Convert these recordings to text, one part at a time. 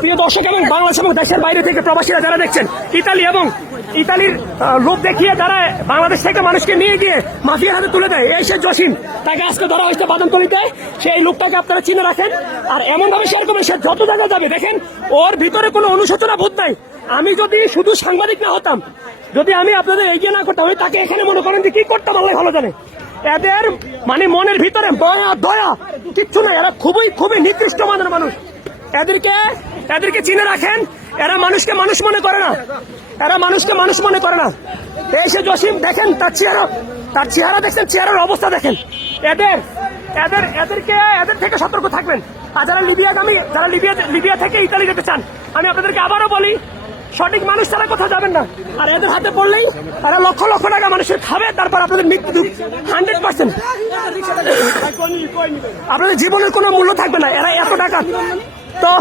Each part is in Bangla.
প্রিয় দর্শক এবং বাংলাদেশ এবং দেশের বাইরে থেকে প্রবাসীরা যারা দেখছেন, ইতালির লোক দেখিয়ে যারা বাংলাদেশ থেকে মানুষকে নিয়ে গিয়ে মাফিয়ার হাতে তুলে দেয়, এই সে জসিম, তাকে আজকে ধরা হয়েছে বাদানতলীতে। সেই লোকটাকে আপনারা চিনে রাখেন আর এমন ভাবে শেয়ার করবেন, সে যত জায়গায় যাবে দেখেন ওর ভিতরে কোনো অনুশোচনা বোধ নাই। আমি যদি শুধু সাংবাদিক না হতাম, যদি আমি আপনাদের এগিয়ে না করতাম, তাকে এখানে মনে করেন যে কি করতাম আল্লাহ ভালো জানে। এদের মানে মনের ভিতরে দয়া কিচ্ছু নাই, এরা খুবই নিকৃষ্ট মানের মানুষ। এদেরকে চিনে রাখেন, এরা মানুষকে মানুষ মনে করে না, এই সে জসিম দেখেন তার চেহারা দেখছেন, চেহারার অবস্থা দেখেন। এদের থেকে সতর্ক থাকবেন। আর যারা লিবিয়া থেকে ইতালি যেতে চান, আমি আপনাদেরকে আবারও বলি, সঠিক মানুষ তারা কোথাও যাবেন না। আর এদের হাতে পড়লেই তারা লক্ষ লক্ষ টাকা মানুষের খাবে, তারপর আপনাদের মৃত্যু 100%। আপনাদের জীবনের কোনো মূল্য থাকবে না। এরা এত টাকা, তো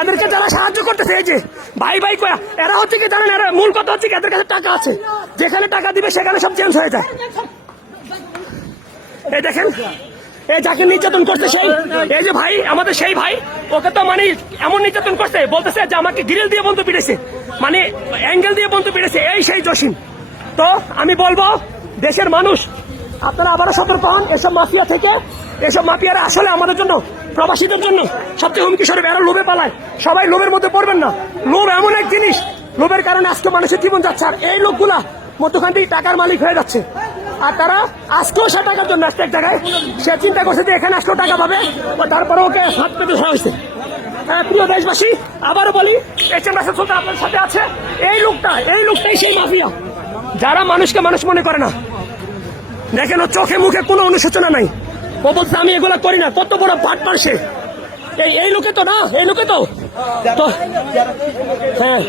এদেরকে যারা সাহায্য করতেছে, এই যে ভাই কয়া, এরা হচ্ছে কি জানেন, এরা মূল কথা হচ্ছে কি এদের কাছে টাকা আছে, যেখানে টাকা দিবে সেখানে সব চেঞ্জ হয়ে যায়। এই দেখেন, এই যাকে নির্যাতন করছে এই যে ভাই, আমাদের সেই ভাই, ওকে তো মানে এমন নির্যাতন করছে, বলতেছে যে আমাকে গ্রিল দিয়ে বন্ধু পিটেছে, মানে অ্যাঙ্গেল দিয়ে বন্ধু পিটেছে, এই সেই জসিম। তো আমি বলবো দেশের মানুষ, আপনারা আবারও সতর্ক হন এসব মাফিয়া থেকে। এসব মাফিয়ারা আসলে আমাদের জন্য, প্রবাসীদের জন্য সবচেয়ে হুমকি স্বরূপ। এরা লোভে পালায়, সবাই লোভের মধ্যে পড়বেন না। লোভ এমন এক জিনিস, লোভের কারণে আজকে মানুষের জীবন যাচ্ছে। আর এই লোকগুলা মধ্যখান থেকে টাকার মালিক হয়ে যাচ্ছে। আর তারা আজকেও সে টাকার জন্য আসছে এক জায়গায়, সে চিন্তা করছে যে এখানে আসলেও টাকা পাবে, তারপরে ওকে হাত পেতে ধরা হয়েছে। প্রিয় দেশবাসী, আবারও বলি, HM রাসেল সুলতান আপনার সাথে আছে। এই লোকটাই সেই মাফিয়া, যারা মানুষকে মানুষ মনে করে না। দেখেন, ও চোখে মুখে কোনো অনুশোচনা নাই, ও বলছে আমি এগুলা করি না। কত বড় পাট পারছে এই লোকে তো না, এই লোকে তো হ্যাঁ।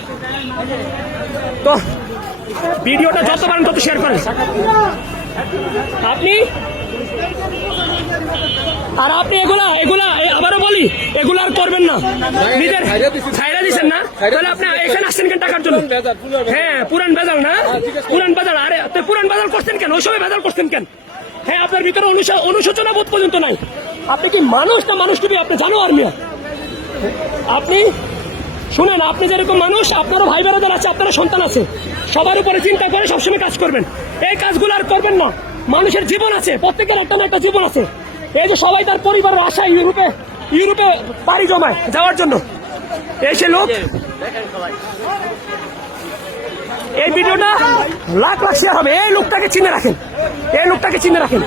তো ভিডিওটা যত পারেন তত শেয়ার করেন আপনি। আর আপনি এগুলা আবারও বলি, এগুলা আর করবেন না। নিজের ছাইরা দিচ্ছেন না, তাহলে আপনি এখানে আসছেন কেন টাকার জন্য? হ্যাঁ, পুরান ভেজাল না, পুরান ভেজাল। আরে পুরান ভেজাল করছেন কেন? ওই সময় ভেজাল করছেন কেন? হ্যাঁ, আপনার ভিতরে অনুশোচনা বোধ পর্যন্ত নাই। আপনি কি মানুষ না মানুষ টুপি আপনি জানো আর মিয়া? আপনি শুনেন, আপনি যেরকম মানুষ, আপনারও ভাই বোনেদের আছে, আপনারও সন্তান আছে, সবার উপরে চিন্তা করে সবসময় কাজ করবেন। এই কাজগুলো আর করবেন না। মানুষের জীবন আছে, প্রত্যেকের একটা না একটা জীবন আছে। এই যে সবাই তার পরিবারের আশায় ইউরোপে বাড়ি জমায় যাওয়ার জন্য, এই সে লোক। এই ভিডিওটা লাখ শেয়ার হবে। এই লোকটাকে চিনে রাখেন,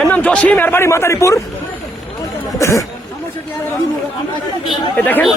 এর নাম জসিম, এর বাড়ি মাদারীপুর। দেখেন